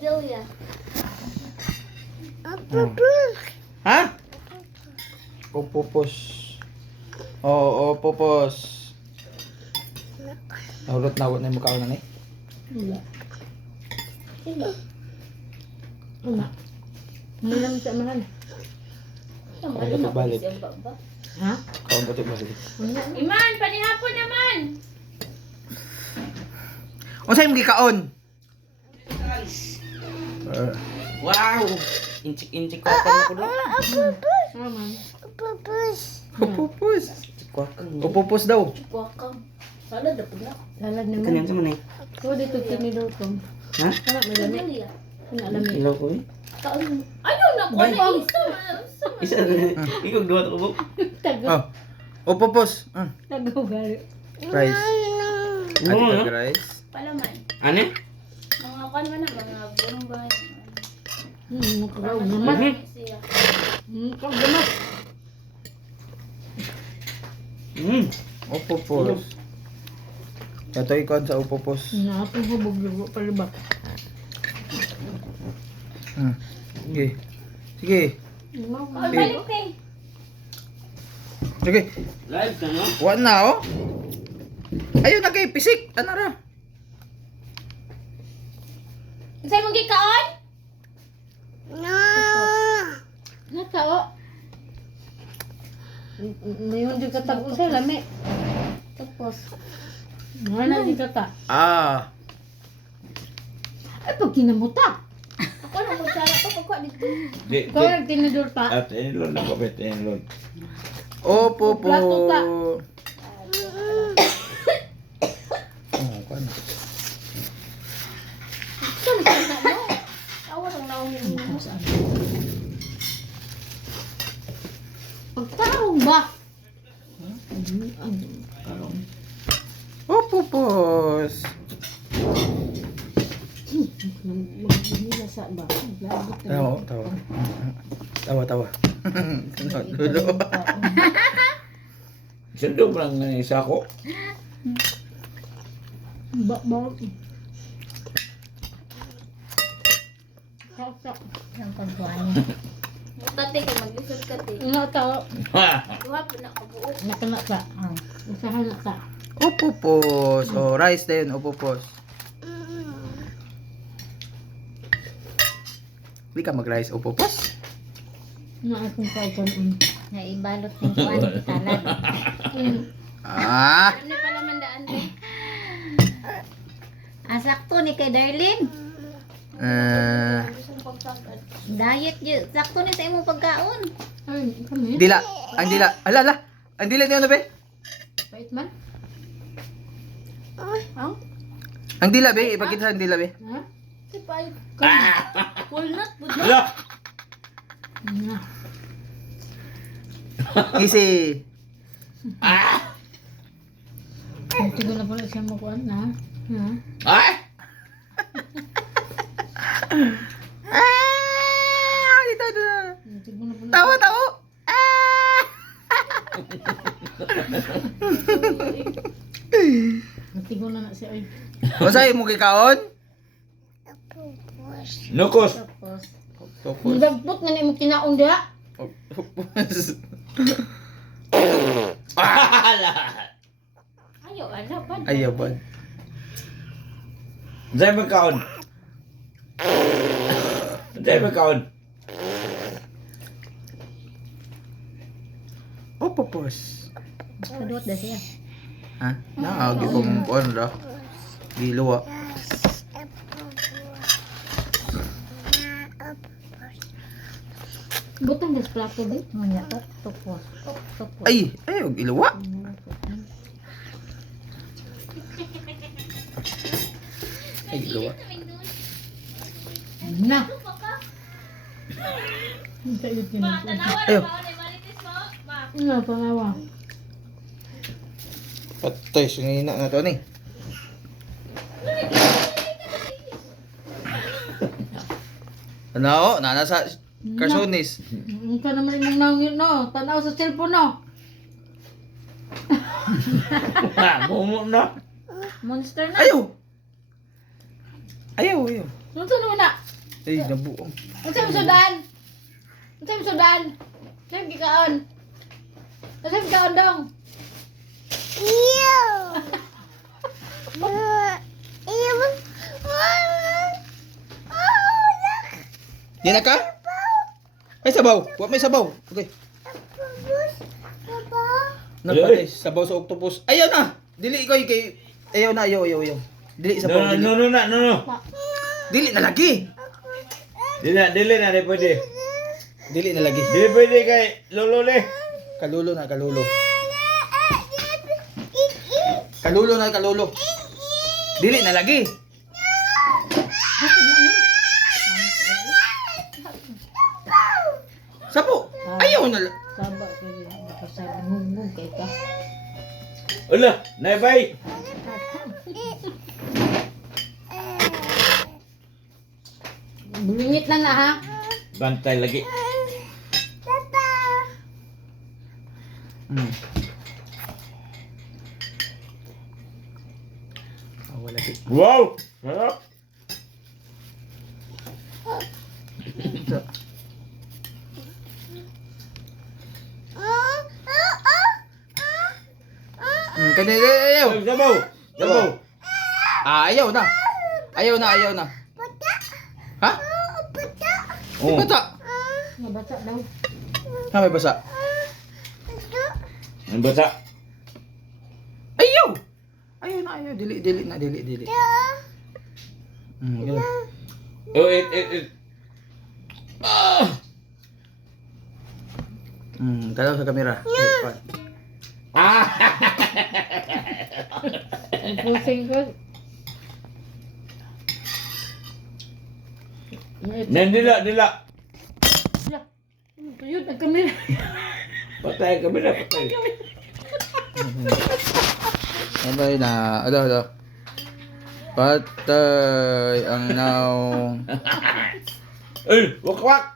Delia. Ha? Upupos. Oo, upupos. Nahulot na na yung mukha ko na eh. Wala. Wala. Wala naman sa mahal. Kaon ko balik. Ha? Kaon ko balik. Wala. Iman, panihapon naman. O sa'yo mong gikaon? Wow! Inchik-inchik ko ako doon. Naman. Upupos. Kuwakang. Upupos daw. Wakang. Salad na pula. Lalad Kanyan naman. sa manay. So, dito tinidor ko. Ha? Wala, may lamig. Delia. Wala, lamig. Ilaw ko eh. Kaon. Ayaw na ko na isa. Isa ikaw duwa to ko. Tagaw. Oh. Upupos. Tagaw gali. Rice. Oo, Ati no? rice. Palaman. Ano? Mga kan man na mga burong bahay. Nakagaw naman. Siya. Pagdamas. Upupos. Ito ikon sa upupos. Nakapang hubog lugo palibak. Sige. Sige. Kaon balik eh. Sige. Live ka no? Wala na oh. Ayun na kay pisik. Ano ra? Sa'yo mong gikaon? Natao. Ngayon di katag usay lami. Tapos. Wala di kata. Ah. Ay pag kinamuta. Ako na magsara ko pagkuha dito. Ikaw lang tinidor pa. At inilon na kapit, inilon. Upupos. Plato ta. Oh, kan. Saan ka na mo? Awa lang naungin mo. Pagtarong ba? Upupos. Maghihila sa ba? Tawa, tawa. Tawa, tawa. Dulo. Sundog lang ng isa ko. Ba, ba. Saksak. Ang pagkuhan. Tate ka mag-isod ka te. Nga tao. Duha po na kabuo. Nakana ka. Usahan na ka. Upupos. Oh, rice din, upupos. Hindi ka mag-rice, upupos. Na akong kaikon. Na ibalot ng kuhan, salad. Ah. Ano pala mandaan te? Sakto ni kay Darlene. Gusto mong pagsagad. Diet yun. Sakto ni sa imong pagkaon. Ay, kami. Dila. Ang dila. Ala, ala. Ang dila niyo na be? Pait man. Ang dila be, ipakita sa ang dila be. Ha? Si Pai. Walnut po na. Hala! Nga. Easy. Tigo na pala siya makuan na. Ha? Ay! Ah! Dito na. Tigo na pala. Tawa, tawa. Ah! Tigo na siya. Ay. Masay mo kikaon? Nukos! Tapos. Upupos. Nagput na ni mo kinaon diha. Upupos. Ayaw, ano pa? Ayaw ba? Diyan mo kaon. Diyan mo kaon. Upupos. Padot da siya. Ha? Naagi ko mong kuhan ra. Giluwa. Butang des plato di. Manya topos. Topos. Ay! Ayaw, giluwa. Ay, giluwa. Na. Sa iyo tinidor. Ayaw. Nga panawa. Patay, sinina na to ni. Ano? Nasa Carsonis. Ang ka naman imong nangin no. Tanaw sa cellphone no. Mumo na. Monster na. Ayaw! Ayaw, ayaw. Nung sunod na. Ay, nabuong. Ang sa'yo sudan. Ang sa'yo sudan. Sa'yo gikaon. Ang sa'yo gikaon dong. Di na ka? May sabaw. Wa may sabaw. Okay. Napatay, sabaw sa octopus. Ayaw na! Dili ko kay... Ayaw na, ayaw. Dili No, sabaw, dili. no. Dili na lagi. Dili na, di pwede. Dili na lagi. Dili pwede kay Lolo le. Kalulo na, kalulo. Kalulo na, kalulo. Dili na lagi. Sapo. Ayaw na. Saba ka rin. Nakasabi ngungung kay ka. Ula, naibay. Bulingit na nga ha. Bantay lagi. Hmm. Oh, wala di. Wow! Sarap. Kanina, ayaw. Ay, sabaw. Sabaw. Ayaw na. Ayaw na. Ha? Oh. Bata. Nabasa daw. Ha, may basa. Ang basa. Ayaw. Ayaw na. Dili. Ganun. Oh, it. Ah! Tanaw sa kamera. Ah! Ang pusing ko. Nandila. Tuyod, nagkamera. Patay kami na, patay. Sabay na. Ado. Patay ang naong. Ay, wakwak!